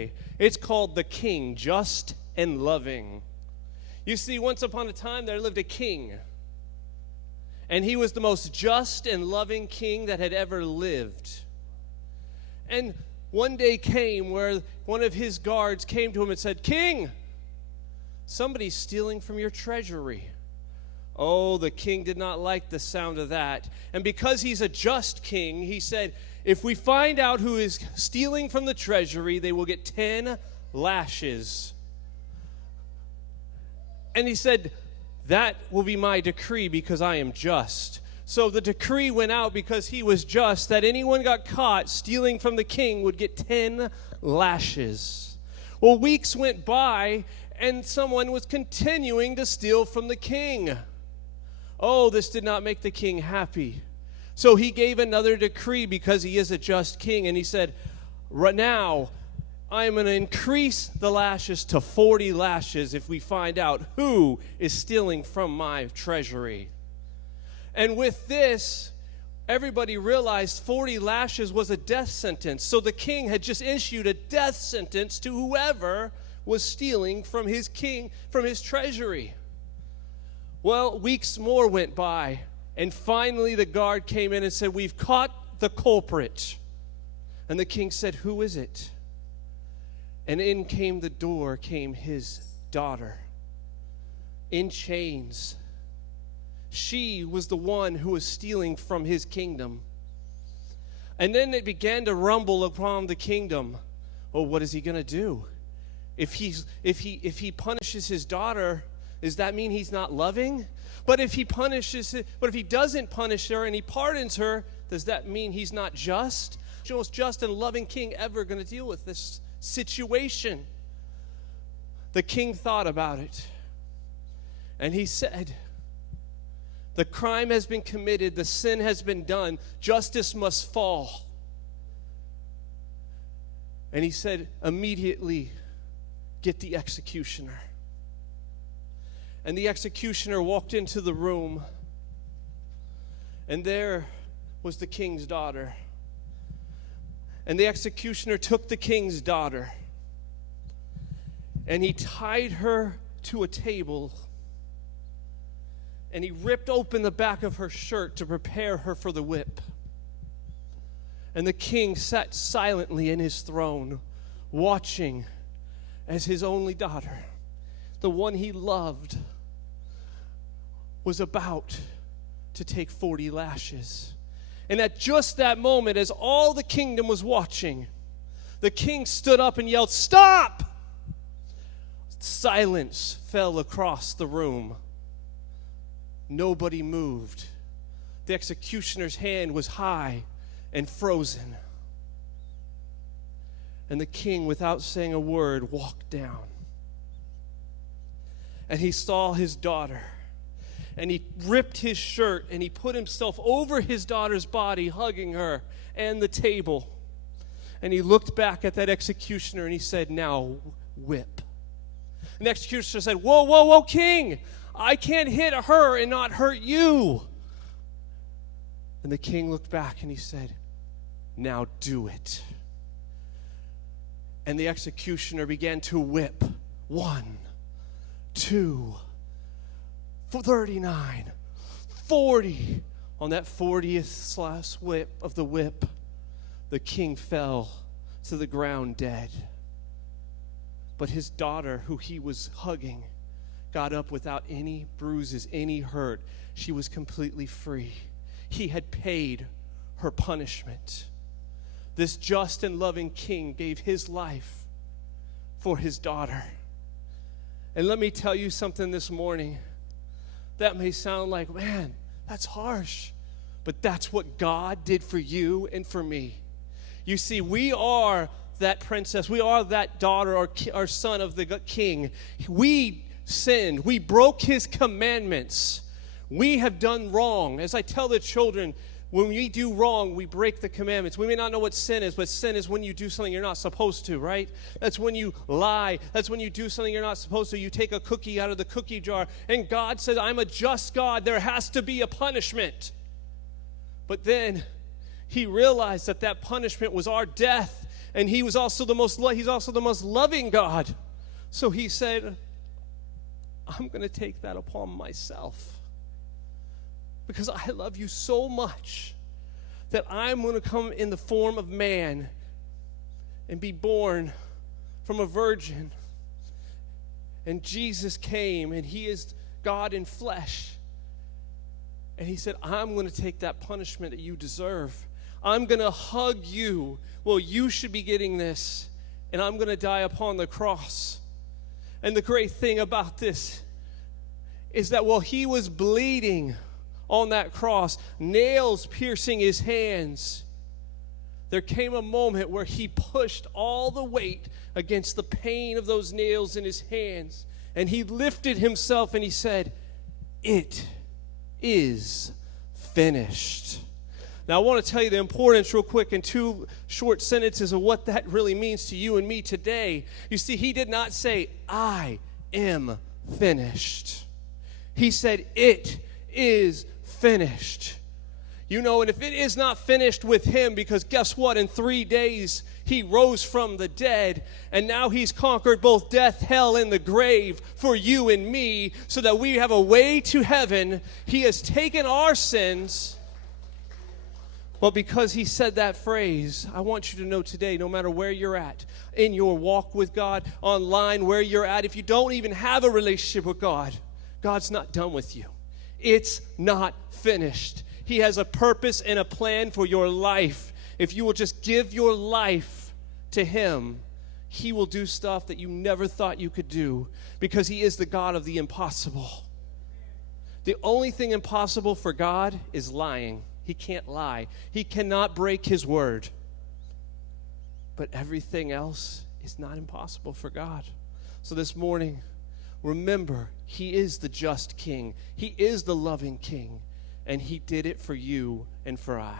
today. It's called The King, Just and Loving. You see, once upon a time there lived a king, and he was the most just and loving king that had ever lived. And one day came where one of his guards came to him and said, "King, somebody's stealing from your treasury." Oh, the king did not like the sound of that. And because he's a just king, he said, if we find out who is stealing from the treasury, they will get 10 lashes. And he said, that will be my decree because I am just. So the decree went out because he was just, that anyone got caught stealing from the king would get 10 lashes. Well, weeks went by, and someone was continuing to steal from the king. Oh, this did not make the king happy. So he gave another decree because he is a just king, and he said, right now, I'm going to increase the lashes to 40 lashes if we find out who is stealing from my treasury. And with this, everybody realized 40 lashes was a death sentence. So the king had just issued a death sentence to whoever was stealing from his treasury. Well, weeks more went by, and finally the guard came in and said, we've caught the culprit. And the king said, who is it? And in came his daughter, in chains. She was the one who was stealing from his kingdom. And then it began to rumble upon the kingdom. Oh, what is he going to do? If he punishes his daughter, does that mean he's not loving? But if he doesn't punish her and he pardons her, does that mean he's not just? The most just and loving king ever going to deal with this situation. The king thought about it, and he said, the crime has been committed, the sin has been done, justice must fall. And he said, immediately get the executioner. And the executioner walked into the room, and there was the king's daughter. And the executioner took the king's daughter, and he tied her to a table, and he ripped open the back of her shirt to prepare her for the whip. And the king sat silently in his throne, watching as his only daughter, the one he loved, was about to take 40 lashes. And at just that moment, as all the kingdom was watching, the king stood up and yelled, "Stop!" Silence fell across the room. Nobody moved. The executioner's hand was high and frozen. And the king, without saying a word, walked down. And he saw his daughter. And he ripped his shirt and he put himself over his daughter's body, hugging her and the table. And he looked back at that executioner and he said, "Now whip." And the executioner said, "Whoa, whoa, whoa, king! I can't hit her and not hurt you." And the king looked back and he said, "Now do it." And the executioner began to whip. 1, 2, 39, 40. On that 40th last whip of the whip, the king fell to the ground dead. But his daughter, who he was hugging, got up without any bruises, any hurt. She was completely free. He had paid her punishment. This just and loving king gave his life for his daughter. And let me tell you something this morning. That may sound like, man, that's harsh. But that's what God did for you and for me. You see, we are that princess. We are that daughter or son of the king. We sinned. We broke his commandments. We have done wrong. As I tell the children, when we do wrong, we break the commandments. We may not know what sin is, but sin is when you do something you're not supposed to, right? That's when you lie. That's when you do something you're not supposed to. You take a cookie out of the cookie jar. And God says, I'm a just God. There has to be a punishment. But then he realized that punishment was our death. And he was also he's also the most loving God. So he said, I'm going to take that upon myself. Because I love you so much that I'm going to come in the form of man and be born from a virgin. And Jesus came, and he is God in flesh. And he said, I'm going to take that punishment that you deserve. I'm going to hug you. Well, you should be getting this. And I'm going to die upon the cross. And the great thing about this is that while he was bleeding on that cross, nails piercing his hands, there came a moment where he pushed all the weight against the pain of those nails in his hands. And he lifted himself and he said, it is finished. Now, I want to tell you the importance real quick in 2 short sentences of what that really means to you and me today. You see, he did not say, I am finished. He said, it is finished. You know, and if it is not finished with him, because guess what? In 3 days, he rose from the dead, and now he's conquered both death, hell, and the grave for you and me, so that we have a way to heaven. He has taken our sins. But because he said that phrase, I want you to know today, no matter where you're at, in your walk with God, online, where you're at, if you don't even have a relationship with God, God's not done with you. It's not finished. He has a purpose and a plan for your life. If you will just give your life to him, he will do stuff that you never thought you could do, because he is the God of the impossible. The only thing impossible for God is lying. He can't lie. He cannot break his word. But everything else is not impossible for God. So this morning, remember, he is the just king. He is the loving king. And he did it for you and for I.